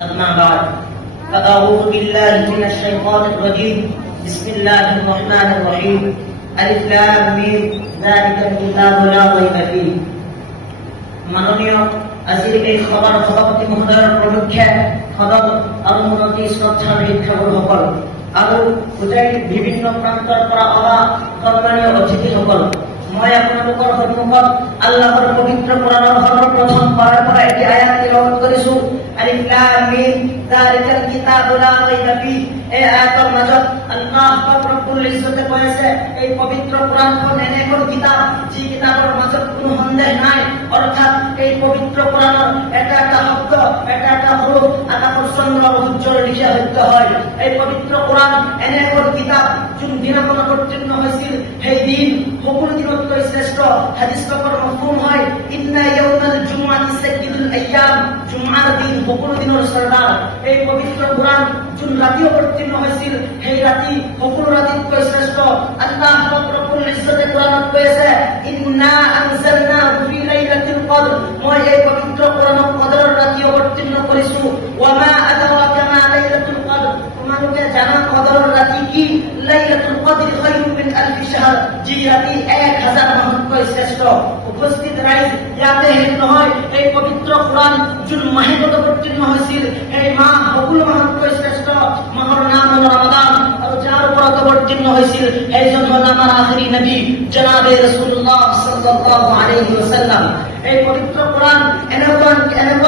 أما بعد فأعوذ بالله من الشيطان الرجيم بسم الله الرحمن الرحيم ألف لام ميم ذلك الكتاب لا ريب فيه মাননীয় আজির এই সভার সভাপতি মহোদয়ের প্রমুখ্যে সদর অনুমতি শ্রদ্ধা শিক্ষাগুৰুসকল আৰু উজাইৰ বিভিন্ন প্ৰান্তৰ পৰা অহা সন্মানীয় অতিথিসকল, মই আপোনালোকৰ সন্মুখত আল্লাহৰ পবিত্ৰ কোৰানৰ সৰ্বপ্ৰথম পাৰাৰ পৰা এটি আয়াত তিলাৱত কৰিছো। আলিফ লাম মিম যালিকাল কিতাবু লা ৰাইবা ফিহ। এই আয়াতৰ মাজত আল্লাহ ৰব্বুল ইজ্জতে কৈ আছে, এই পবিত্ৰ কোৰানখন এনে এখন কিতাপ যি কিতাপৰ মাজত কোনো সন্দেহ নাই। অৰ্থাৎ এই পবিত্ৰ কোৰানৰ এটা এটা শব্দ, এটা এটা হৰফ আকাশৰ চন্দ্ৰৰ সূৰ্যৰ লিখা সত্য হয়। এই পবিত্ৰ কোৰান এনে এখন কিতাপ যোন দিনাখন অৱতীৰ্ণ হৈছিল সেই দিন সকলো দিনতকৈ শ্ৰেষ্ঠ। হাদিছ পাকৰ মফহুম হয় ইন্না ইয়াউমাল জুমআতি সাইয়্যিদুল আইয়াম, জুমআৰ দিন সকলো দিনৰ সৰ্দাৰ। এই পবিত্ৰ কোৰান যোন ৰাতি অৱতীৰ্ণ হৈছিল সেই ৰাতি সকলো ৰাতিতকৈ শ্ৰেষ্ঠ। আল্লাহ ৰব্বুল ইজ্জতে কোৰানত কৈ আছে ইন্না আনজালনাহু ফি লাইলাতিল কদৰ, মই এই পবিত্ৰ কোৰানক কদৰৰ ৰাতি অৱতীৰ্ণ কৰিছো। ওয়া মা আদৰাকা মা লাইলাতুল কদৰ, তোমালোকে জানা কদৰৰ ৰাতি কি? লাইলাতুল কদৰ খায়ৰুম মিন আলফি শাহৰ, যি ৰাতি 1000 মাহতকৈ শ্ৰেষ্ঠ। উপস্থিত ৰাইজ, ইয়াতে হেৰি নহয়, এই পবিত্ৰ কোৰান যোন মাহত অৱতীৰ্ণ হৈছিল এই মাহ সকলো মাহতকৈ শ্ৰেষ্ঠ। মাহৰ নাম হ'ল ৰমাদান, আৰু যাৰ ওপৰত অৱতীৰ্ণ হৈছিল সেইজন হ'ল আমাৰ আখিৰি নবী জনাবে ৰাসূলুল্লাহ সাল্লাল্লাহু আলাইহি ওয়াসাল্লাম। এই পবিত্ৰ কোৰান এনেকুৱা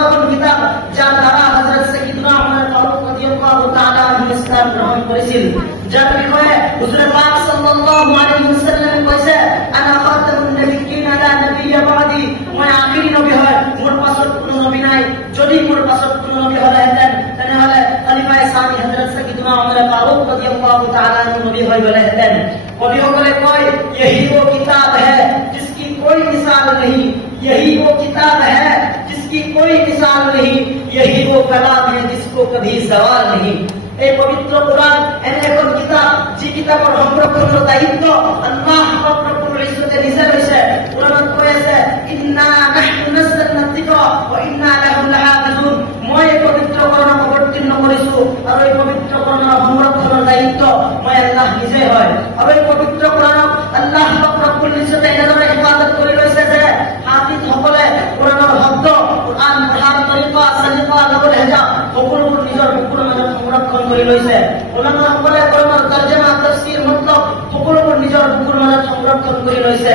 এখন কিতাপ যাৰ দ্বাৰা হযৰত সাইয়্যিদুনা উমৰ ফাৰুক ৰাদিয়াল্লাহু তাআলা আনহু ইসলাম গ্ৰহণ কৰিছিল, যাৰ বিষয়ে হুজুৰ পাক সাল্লাল্লাহু আলাইহি ওয়াসাল্লাম কৈছে আনা খাতামুন নবিয়্যিন লা নবিয়্যা বাদি, মই আখিৰি নবী হয়, মোৰ পাছত কোনো নবী নাই। যদি মোৰ পাছত কোনো নবী হলেহেঁতেন তেনেহলে খলিফায়ে সানি হযরত সাইয়্যিদুনা উমর ফারুক রাদিয়াল্লাহু তাআলা আনহু নবী হৈ গলেহেঁতেন। কবিসকলে কয় यही वो किताब है जिसकी कोई मिसाल नहीं, यही वो किताब है जिसकी कोई मिसाल नहीं, यही वो कलाम है जिसको कभी सवाल नहीं। এই পবিত্ৰ কোৰান এনে এখন কিতাপ যি কিতাপৰ সংৰক্ষণৰ দায়িত্ব আল্লাহ ৰব্বুল ইজ্জতে নিজে লৈছে। কোৰানত কৈ আছে ইন্না নাহনু নাযালনা যিকৰা ওয়া ইন্না লাহু লাহাফিজুন, মই এই পবিত্ৰ কোৰানক অৱতীৰ্ণ কৰিছো আৰু এই পবিত্ৰ কোৰানৰ সংৰক্ষণৰ দায়িত্ব মই আল্লাহ নিজে হয়। আৰু এই পবিত্ৰ কোৰানক আল্লাহ ৰব্বুল ইজ্জতে এনেদৰে হিফাজত কৰি লৈছে যে হাফিজসকলে কোৰানৰ শব্দ, কোৰান পঢ়াৰ তৰিকা, সলিকা, লফজ, হেজা সকলোবোৰ নিজৰ বুকুৰ মাজত সংৰক্ষণ কৰি লৈছে। উলামাসকলে কোৰানৰ তৰ্জমা, তাফসীৰ, মতলব সকলোবোৰ নিজৰ বুকুৰ মাজত সংৰক্ষণ কৰি লৈছে।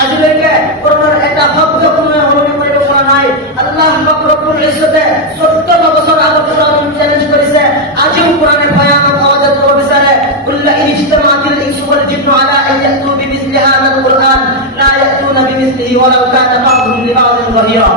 আজিলৈকে কোৰানৰ এটা শব্দ কোনোৱে সলনি কৰিব পৰা নাই। আল্লাহ ৰব্বুল ইজ্জতে 14 বছৰ আগত কোৰানক চ্যালেঞ্জ কৰিছে, আজিও কোৰানে ভয়ানক আৱাজত ক'ব বিচাৰে কুল্লা ইজতামাতিল ইনসু ওয়াল জিন্নু আলা আন ইয়াতু বিমিছলি হাযাল কুরআন লা ইয়াতুনা বিমিছলিহি ওয়ালাউ কানা বা'দুহুম লিবা'দিন যাহিরা।